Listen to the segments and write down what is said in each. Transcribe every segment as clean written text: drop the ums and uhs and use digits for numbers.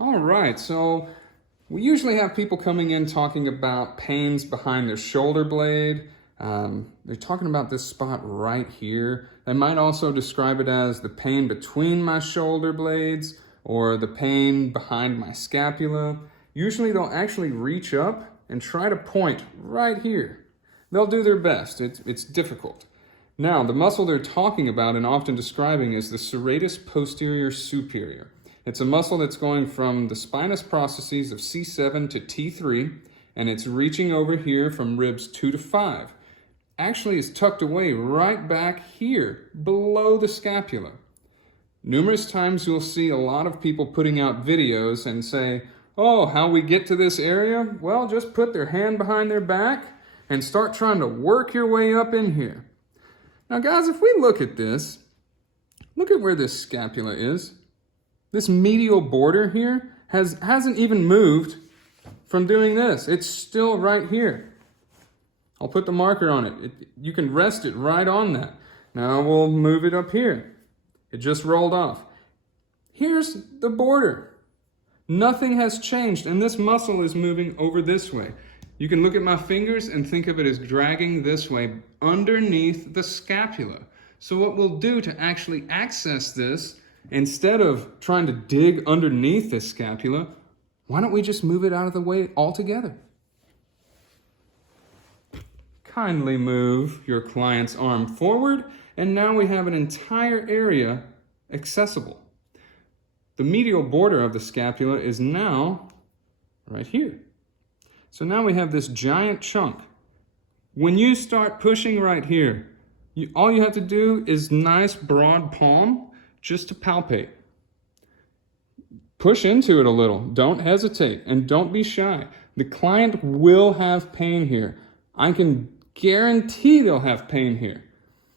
All right, so we usually have people coming in talking about pains behind their shoulder blade. They're talking about this spot right here. They might also describe it as the pain between my shoulder blades or the pain behind my scapula. Usually they'll actually reach up and try to point right here. They'll do their best. It's difficult. Now, the muscle they're talking about and often describing is the serratus posterior superior. It's a muscle that's going from the spinous processes of C7 to T3, and it's reaching over here from ribs 2 to 5. Actually, it's tucked away right back here, below the scapula. Numerous times you'll see a lot of people putting out videos and say, oh, how we get to this area? Well, just put their hand behind their back and start trying to work your way up in here. Now, guys, if we look at this, look at where this scapula is. This medial border here hasn't even moved from doing this. It's still right here. I'll put the marker on it. You can rest it right on that. Now we'll move it up here. It just rolled off. Here's the border. Nothing has changed, and this muscle is moving over this way. You can look at my fingers and think of it as dragging this way underneath the scapula. So what we'll do to actually access this, instead of trying to dig underneath this scapula, why don't we just move it out of the way altogether? Kindly move your client's arm forward, and now we have an entire area accessible. The medial border of the scapula is now right here. So now we have this giant chunk. When you start pushing right here, all you have to do is nice broad palm just to palpate. Push into it a little. Don't hesitate and don't be shy. The client will have pain here. I can guarantee they'll have pain here.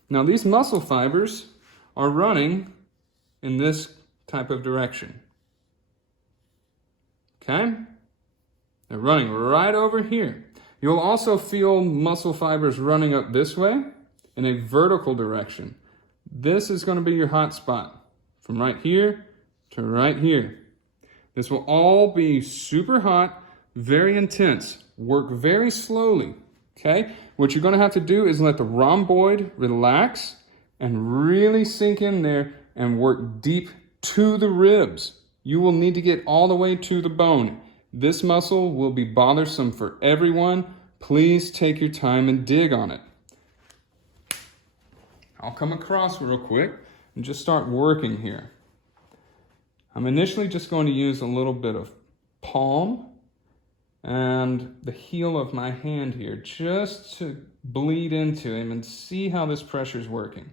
Now, these muscle fibers are running in this type of direction. Okay? They're running right over here. You'll also feel muscle fibers running up this way in a vertical direction. This is going to be your hot spot, from right here to right here. This will all be super hot, very intense. Work very slowly, okay? What you're going to have to do is let the rhomboid relax and really sink in there and work deep to the ribs. You will need to get all the way to the bone. This muscle will be bothersome for everyone. Please take your time and dig on it. I'll come across real quick and just start working here. I'm initially just going to use a little bit of palm and the heel of my hand here just to bleed into him and see how this pressure is working.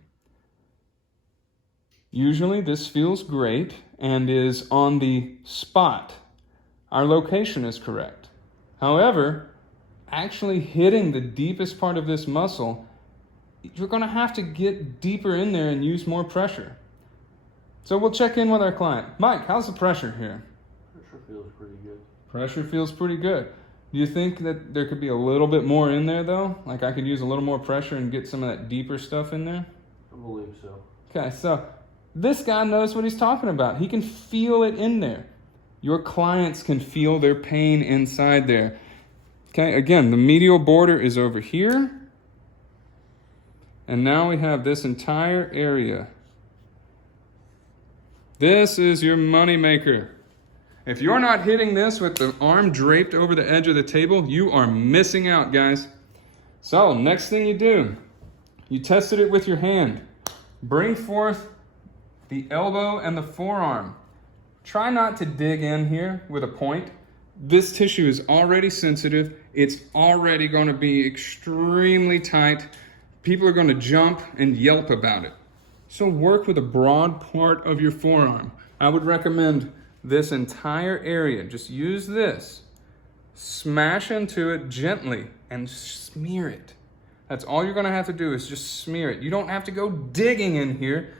Usually this feels great and is on the spot. Our location is correct. However, actually hitting the deepest part of this muscle, you're going to have to get deeper in there and use more pressure. So we'll check in with our client. Mike, how's the pressure here? Pressure feels pretty good. Pressure feels pretty good. Do you think that there could be a little bit more in there though? Like I could use a little more pressure and get some of that deeper stuff in there? I believe so. Okay, so this guy knows what he's talking about. He can feel it in there. Your clients can feel their pain inside there. Okay, again, the medial border is over here. And now we have this entire area. This is your money maker. If you're not hitting this with the arm draped over the edge of the table, you are missing out, guys. So, next thing you do, you tested it with your hand. Bring forth the elbow and the forearm. Try not to dig in here with a point. This tissue is already sensitive. It's already going to be extremely tight. People are going to jump and yelp about it. So work with a broad part of your forearm. I would recommend this entire area. Just use this. Smash into it gently and smear it. That's all you're going to have to do is just smear it. You don't have to go digging in here.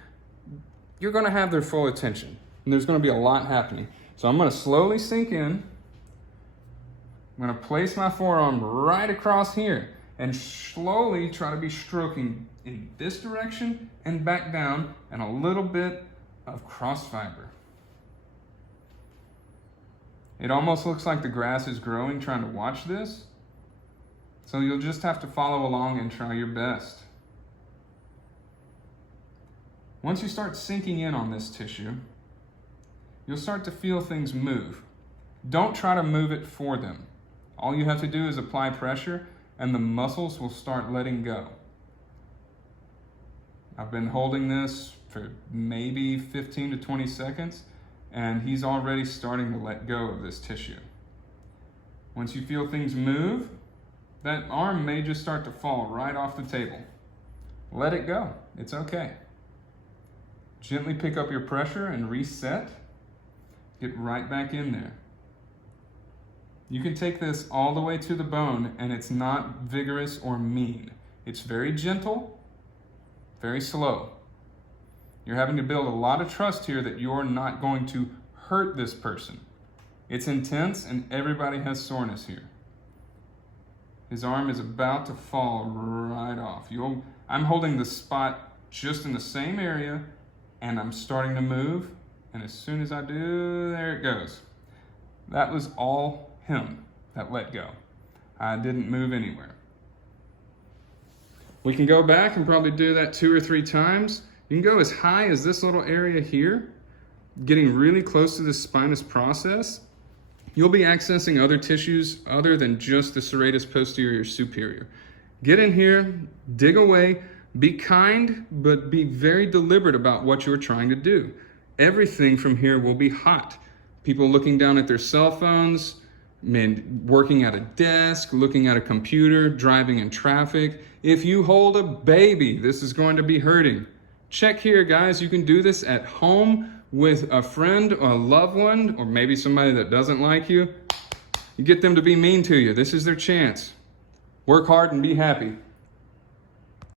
You're going to have their full attention. And there's going to be a lot happening. So I'm going to slowly sink in. I'm going to place my forearm right across here and slowly try to be stroking in this direction and back down and a little bit of cross fiber. It almost looks like the grass is growing trying to watch this. So you'll just have to follow along and try your best. Once you start sinking in on this tissue, you'll start to feel things move. Don't try to move it for them. All you have to do is apply pressure and the muscles will start letting go. I've been holding this for maybe 15 to 20 seconds and he's already starting to let go of this tissue. Once you feel things move, that arm may just start to fall right off the table. Let it go, it's okay. Gently pick up your pressure and reset. Get right back in there. You can take this all the way to the bone and it's not vigorous or mean. It's very gentle, very slow. You're having to build a lot of trust here that you're not going to hurt this person. It's intense and everybody has soreness here. His arm is about to fall right off. I'm holding the spot just in the same area and I'm starting to move. And as soon as I do, there it goes. That was all him that let go. I didn't move anywhere. We can go back and probably do that 2 or 3 times. You can go as high as this little area here, getting really close to the spinous process. You'll be accessing other tissues other than just the serratus posterior superior. Get in here, dig away, be kind, but be very deliberate about what you're trying to do. Everything from here will be hot. People looking down at their cell phones, working at a desk, looking at a computer, driving in traffic. If you hold a baby, this is going to be hurting. Check here, guys. You can do this at home with a friend or a loved one, or maybe somebody that doesn't like you. You get them to be mean to you. This is their chance. Work hard and be happy.